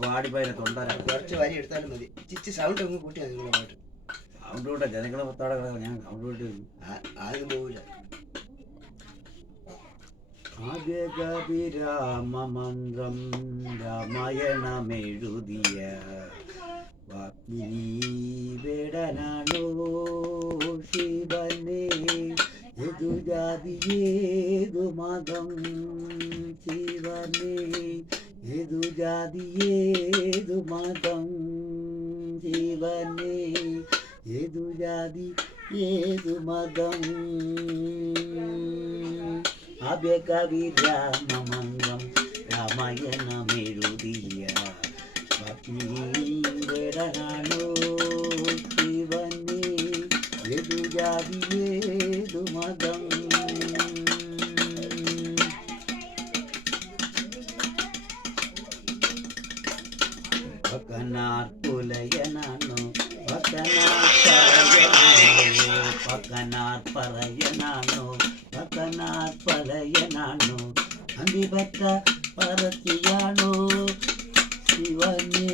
പാടി കുറച്ച് വരി എടുത്താലും മതി. ചിച്ച് സൗണ്ട് അങ്ങ് കൂട്ടിയാൽ മതി നിങ്ങളുടെ പാട്ട്. സൗണ്ട് കൂട്ടാ. ഞാൻ സൗണ്ട് കൂട്ടി ആദ്യം പോവില്ല ആകെ കവിരാമമന്ത്രം രാമായണമെഴുതിയ വാഗ്നിവേടനാണോ ശിവനെ? യദുജാതിയേതു മതം ശിവനെ? ఏదు జాతి ఏదు మతం జీవనే. ఏదు జాతి ఏదు మతం. అభ్య కవి రామమంగం రామాయణ మెరుదియ భక్తిడనాను జీవనే. ఏదు జాతి ఏదు మతం. పక్కనార్ కులయనను పక్కనార్ పరయనను పక్కనార్ పరయనను పక్కనార్ పరయనను అందిభక్త பரத்தியானோ சிவனே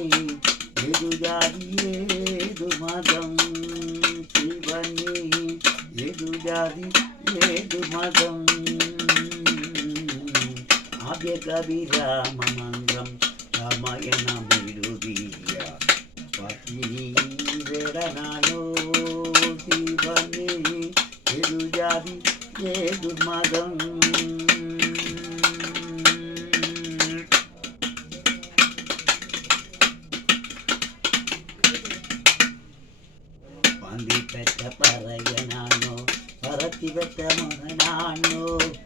எது ஜாதி ஏது மதம்? சிவனே எது ஜாதி ஏது மதம்? ஆபிய கவி ராம மந்திரம் ராமாயணம். ஆவி ஏது மதம். பம்பி பெற்ற பறையனானோ பரத்தி பெற்ற மகனானோ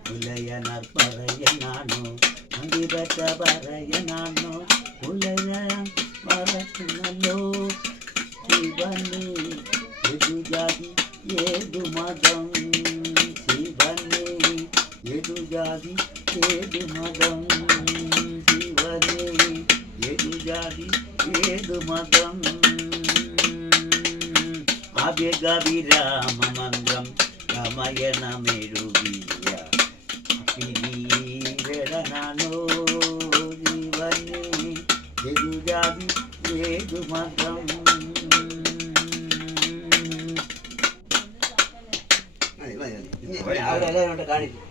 புலையனர் பறையனானோ பம்பி பெற்ற பறையனானோ புலைய பரத்தினோ ಶಿವನೇ ಎದು ಜಾತಿ ಏದು ಮಗಂ ఎడుజాది ఏదు మదం శివనే ఎడుజాది ఏదు మదం కావ్య గవిరామ మంద్రం రమయణ మెరుగియ పిలీవెడనో జీవని ఎదుజాది ఏదు మదం മതി മതി ഇനി അവിടെ എല്ലാവരും കൊണ്ട് കാണിക്കും.